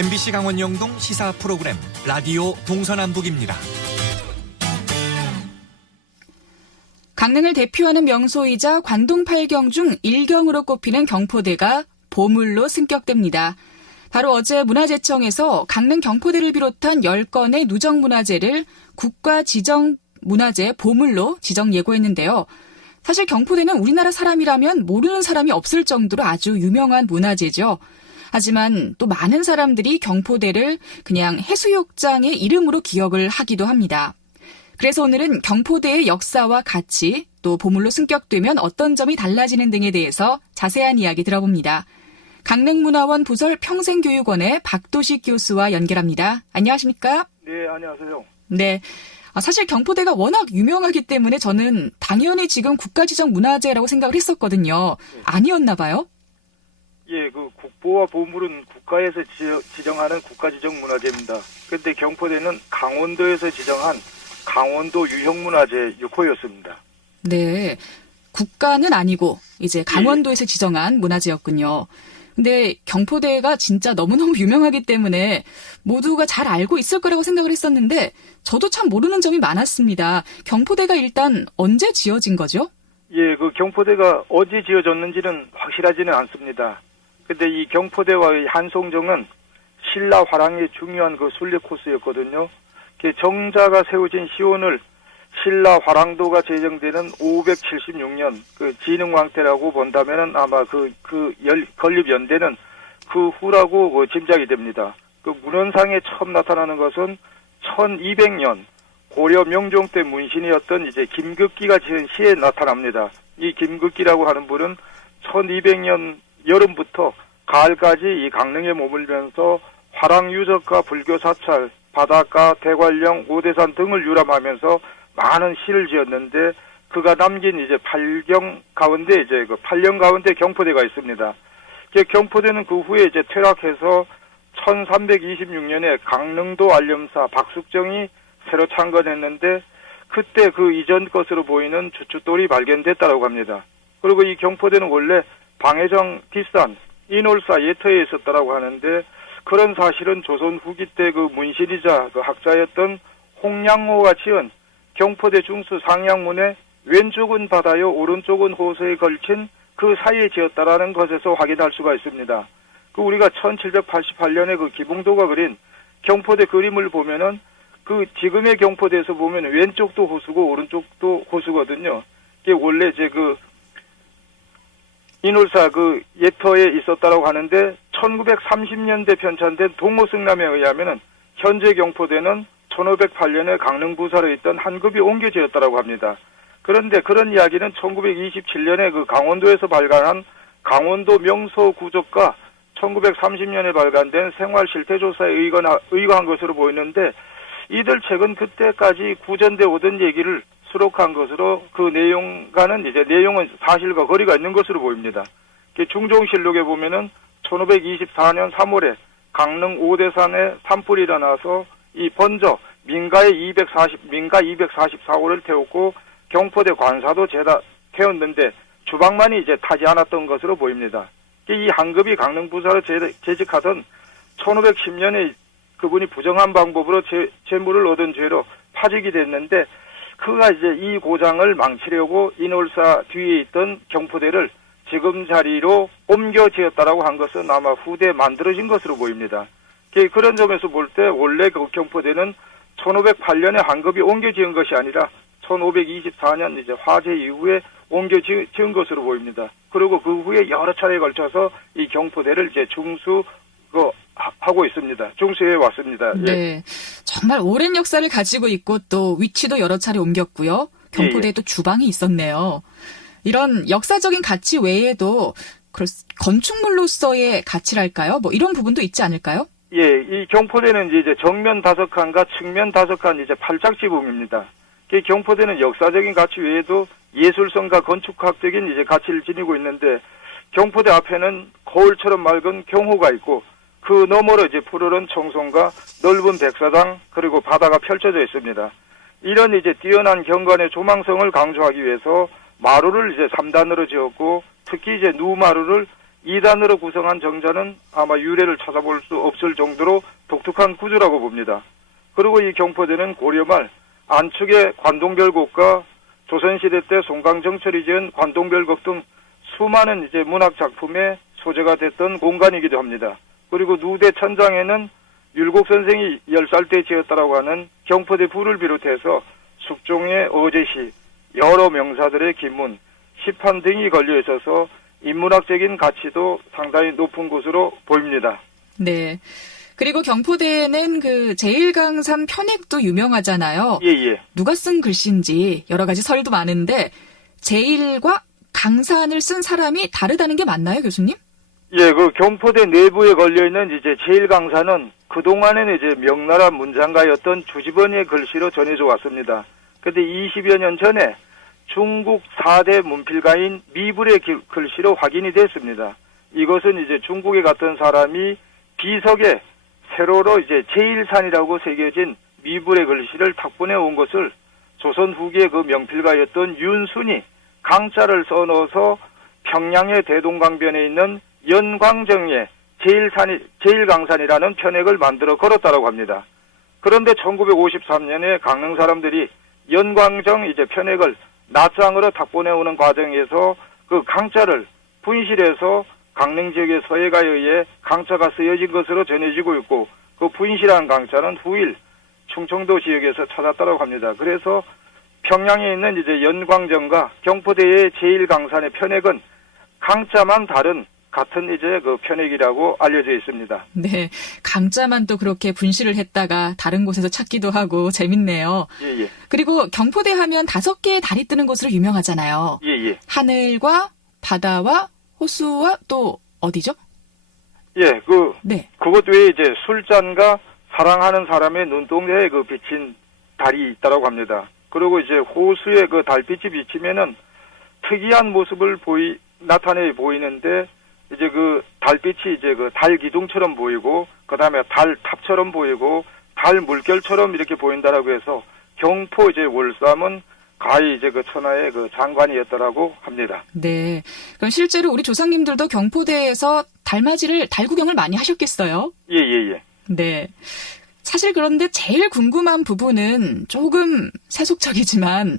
MBC 강원 영동 시사 프로그램 라디오 동서남북입니다. 강릉을 대표하는 명소이자 관동 8경 중 1경으로 꼽히는 경포대가 보물로 승격됩니다. 바로 어제 문화재청에서 강릉 경포대를 비롯한 10건의 누적문화재를 국가지정문화재 보물로 지정 예고했는데요. 사실 경포대는 우리나라 사람이라면 모르는 사람이 없을 정도로 아주 유명한 문화재죠. 하지만 또 많은 사람들이 경포대를 그냥 해수욕장의 이름으로 기억을 하기도 합니다. 그래서 오늘은 경포대의 역사와 가치, 또 보물로 승격되면 어떤 점이 달라지는 등에 대해서 자세한 이야기 들어봅니다. 강릉문화원 부설 평생교육원의 박도식 교수와 연결합니다. 안녕하십니까? 네, 안녕하세요. 네. 사실 경포대가 워낙 유명하기 때문에 저는 당연히 지금 국가지정문화재라고 생각을 했었거든요. 네. 아니었나 봐요? 예, 그 국보와 보물은 국가에서 지정하는 국가지정문화재입니다. 그런데 경포대는 강원도에서 지정한 강원도 유형문화재 6호였습니다. 네. 국가는 아니고 이제 강원도에서 지정한 문화재였군요. 근데 경포대가 진짜 너무너무 유명하기 때문에 모두가 잘 알고 있을 거라고 생각을 했었는데 저도 참 모르는 점이 많았습니다. 경포대가 일단 언제 지어진 거죠? 예, 그 경포대가 어디 지어졌는지는 확실하지는 않습니다. 근데 이 경포대와의 한송정은 신라 화랑의 중요한 그 순례 코스였거든요. 정자가 세워진 시원을 신라 화랑도가 제정되는 576년 그 진흥왕태라고 본다면은 아마 건립 연대는 그 후라고 짐작이 됩니다. 그 문헌상에 처음 나타나는 것은 1200년 고려 명종 때 문신이었던 이제 김극기가 지은 시에 나타납니다. 이 김극기라고 하는 분은 1200년 여름부터 가을까지 이 강릉에 머물면서 화랑 유적과 불교 사찰, 바닷가, 대관령, 오대산 등을 유람하면서 많은 시를 지었는데 그가 남긴 이제 8경 가운데 이제 그 8령 가운데 경포대가 있습니다. 경포대는 그 후에 이제 퇴락해서 1326년에 강릉도 안렴사 박숙정이 새로 창건했는데 그때 그 이전 것으로 보이는 주춧돌이 발견됐다고 합니다. 그리고 이 경포대는 원래 방해정 뒷산 인월사 예터에 있었다라고 하는데 그런 사실은 조선 후기 때 그 문신이자 그 학자였던 홍양호가 지은 경포대 중수 상양문에 왼쪽은 바다요 오른쪽은 호수에 걸친 그 사이에 지었다라는 것에서 확인할 수가 있습니다. 그 우리가 1788년에 그 기봉도가 그린 경포대 그림을 보면은 그 지금의 경포대에서 보면 왼쪽도 호수고 오른쪽도 호수거든요. 이게 원래 이제 그 인월사 그 예터에 있었다라고 하는데 1930년대 편찬된 동호승람에 의하면은 현재 경포대는 1508년에 강릉 부사로 있던 한 급이 옮겨지었다라고 합니다. 그런데 그런 이야기는 1927년에 그 강원도에서 발간한 강원도 명소 구족과 1930년에 발간된 생활 실태 조사에 의거한 것으로 보이는데 이들 책은 그때까지 구전돼 오던 얘기를 수록한 것으로 그 내용과는 이제 내용은 사실과 거리가 있는 것으로 보입니다. 중종실록에 보면은 1524년 3월에 강릉 오대산에 산불이 일어나서 이 번저 민가 244호를 태웠고 경포대 관사도 태웠는데 주방만이 이제 타지 않았던 것으로 보입니다. 이 한급이 강릉 부사로 재직하던 1510년에 그분이 부정한 방법으로 재물을 얻은 죄로 파직이 됐는데 그가 이제 이 고장을 망치려고 인월사 뒤에 있던 경포대를 지금 자리로 옮겨 지었다라고 한 것은 아마 후대에 만들어진 것으로 보입니다. 그런 점에서 볼 때 원래 그 경포대는 1508년에 한급이 옮겨 지은 것이 아니라 1524년 이제 화재 이후에 옮겨 지은 것으로 보입니다. 그리고 그 후에 여러 차례에 걸쳐서 이 경포대를 이제 하고 있습니다. 중수해 왔습니다. 네, 예. 정말 오랜 역사를 가지고 있고 또 위치도 여러 차례 옮겼고요. 경포대에 또 주방이 있었네요. 이런 역사적인 가치 외에도 건축물로서의 가치랄까요? 뭐 이런 부분도 있지 않을까요? 예, 이 경포대는 이제 정면 5칸과 측면 5칸 이제 팔짝지붕입니다. 경포대는 역사적인 가치 외에도 예술성과 건축학적인 이제 가치를 지니고 있는데 경포대 앞에는 거울처럼 맑은 경호가 있고 그 너머로 이제 푸르른 청송과 넓은 백사장 그리고 바다가 펼쳐져 있습니다. 이런 이제 뛰어난 경관의 조망성을 강조하기 위해서 마루를 이제 3단으로 지었고 특히 이제 누마루를 2단으로 구성한 정자는 아마 유래를 찾아볼 수 없을 정도로 독특한 구조라고 봅니다. 그리고 이 경포대는 고려 말 안축의 관동별곡과 조선시대 때 송강정철이 지은 관동별곡 등 수많은 이제 문학 작품의 소재가 됐던 공간이기도 합니다. 그리고 누대 천장에는 율곡 선생이 10살 때 지었다라고 하는 경포대 불을 비롯해서 숙종의 어제시, 여러 명사들의 기문, 시판 등이 걸려 있어서 인문학적인 가치도 상당히 높은 곳으로 보입니다. 네. 그리고 경포대에는 그 제1강산 편액도 유명하잖아요. 예. 누가 쓴 글씨인지 여러 가지 설도 많은데 제1과 강산을 쓴 사람이 다르다는 게 맞나요, 교수님? 예, 그 경포대 내부에 걸려있는 이제 제1강산은 그동안에는 이제 명나라 문장가였던 주지번의 글씨로 전해져 왔습니다. 근데 20여 년 전에 중국 4대 문필가인 미불의 글씨로 확인이 됐습니다. 이것은 이제 중국에 갔던 사람이 비석에 세로로 이제 제1산이라고 새겨진 미불의 글씨를 탁본해 온 것을 조선 후기의 그 명필가였던 윤순이 강자를 써넣어서 평양의 대동강변에 있는 연광정에 제1강산이라는 편액을 만들어 걸었다라고 합니다. 그런데 1953년에 강릉 사람들이 연광정 이제 편액을 낱장으로 탁본해오는 과정에서 그 강자를 분실해서 강릉 지역의 서예가에 의해 강자가 쓰여진 것으로 전해지고 있고 그 분실한 강자는 후일 충청도 지역에서 찾았다고 합니다. 그래서 평양에 있는 이제 연광정과 경포대의 제1강산의 편액은 강자만 다른 같은 이제 그 편액이라고 알려져 있습니다. 네. 강자만 또 그렇게 분실을 했다가 다른 곳에서 찾기도 하고 재밌네요. 예. 그리고 경포대 하면 5개의 달이 뜨는 곳으로 유명하잖아요. 예. 하늘과 바다와 호수와 또 어디죠? 예, 네. 그것 외에 이제 술잔과 사랑하는 사람의 눈동자에 그 비친 달이 있다라고 합니다. 그리고 이제 호수에 그 달빛이 비치면은 특이한 모습을 나타내 보이는데 이제 그 달빛이 이제 그 달 기둥처럼 보이고 그다음에 달 탑처럼 보이고 달 물결처럼 이렇게 보인다라고 해서 경포 이제 월삼은 가히 이제 그 천하의 그 장관이었다라고 합니다. 네. 그럼 실제로 우리 조상님들도 경포대에서 달 구경을 많이 하셨겠어요? 예. 네. 사실 그런데 제일 궁금한 부분은 조금 세속적이지만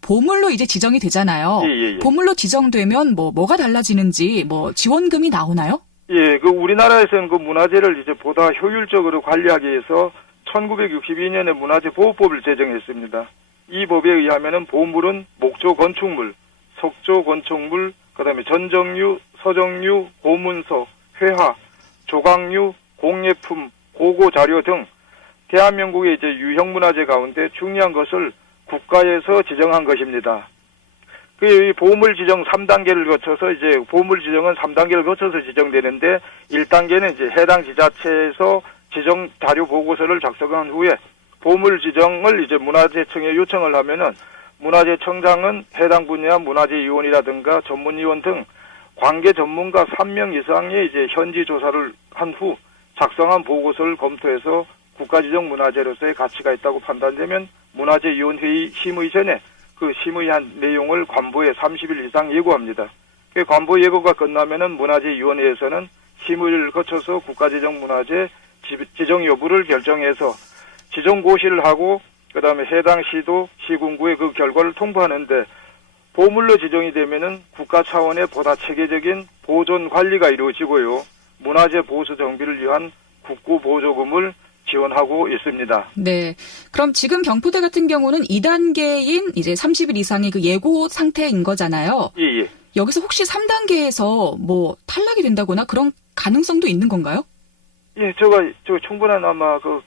보물로 이제 지정이 되잖아요. 예. 보물로 지정되면 뭐가 달라지는지 지원금이 나오나요? 예, 그 우리나라에서는 그 문화재를 이제 보다 효율적으로 관리하기 위해서 1962년에 문화재보호법을 제정했습니다. 이 법에 의하면은 보물은 목조 건축물, 석조 건축물, 그다음에 전정류, 서정류, 고문서, 회화, 조각류, 공예품, 고고 자료 등 대한민국의 이제 유형 문화재 가운데 중요한 것을 국가에서 지정한 것입니다. 그 보물 지정 3단계를 거쳐서 이제 보물 지정은 3단계를 거쳐서 지정되는데 1단계는 이제 해당 지자체에서 지정 자료 보고서를 작성한 후에 보물 지정을 이제 문화재청에 요청을 하면은 문화재청장은 해당 분야 문화재위원이라든가 전문위원 등 관계 전문가 3명 이상의 이제 현지 조사를 한 후 작성한 보고서를 검토해서 국가지정 문화재로서의 가치가 있다고 판단되면 문화재위원회의 심의 전에 그 심의한 내용을 관보에 30일 이상 예고합니다. 그 관보 예고가 끝나면은 문화재위원회에서는 심의를 거쳐서 국가지정 문화재 지정 여부를 결정해서 지정고시를 하고 그다음에 해당 시도 시군구에 그 결과를 통보하는데 보물로 지정이 되면은 국가 차원의 보다 체계적인 보존 관리가 이루어지고요. 문화재 보수 정비를 위한 국고 보조금을 지원하고 있습니다. 네. 그럼 지금 경포대 같은 경우는 2단계인 이제 30일 이상의 그 예고 상태인 거잖아요. 예. 여기서 혹시 3단계에서 탈락이 된다거나 그런 가능성도 있는 건가요? 예, 저 충분한 아마 그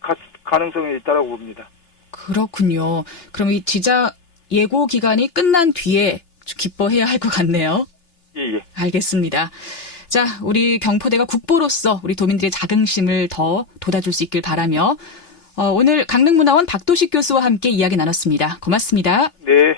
가능성이 있다라고 봅니다. 그렇군요. 그럼 이 지자 예고 기간이 끝난 뒤에 좀 기뻐해야 할 것 같네요. 예. 알겠습니다. 자, 우리 경포대가 국보로서 우리 도민들의 자긍심을 더 돋아줄 수 있길 바라며 오늘 강릉문화원 박도식 교수와 함께 이야기 나눴습니다. 고맙습니다. 네.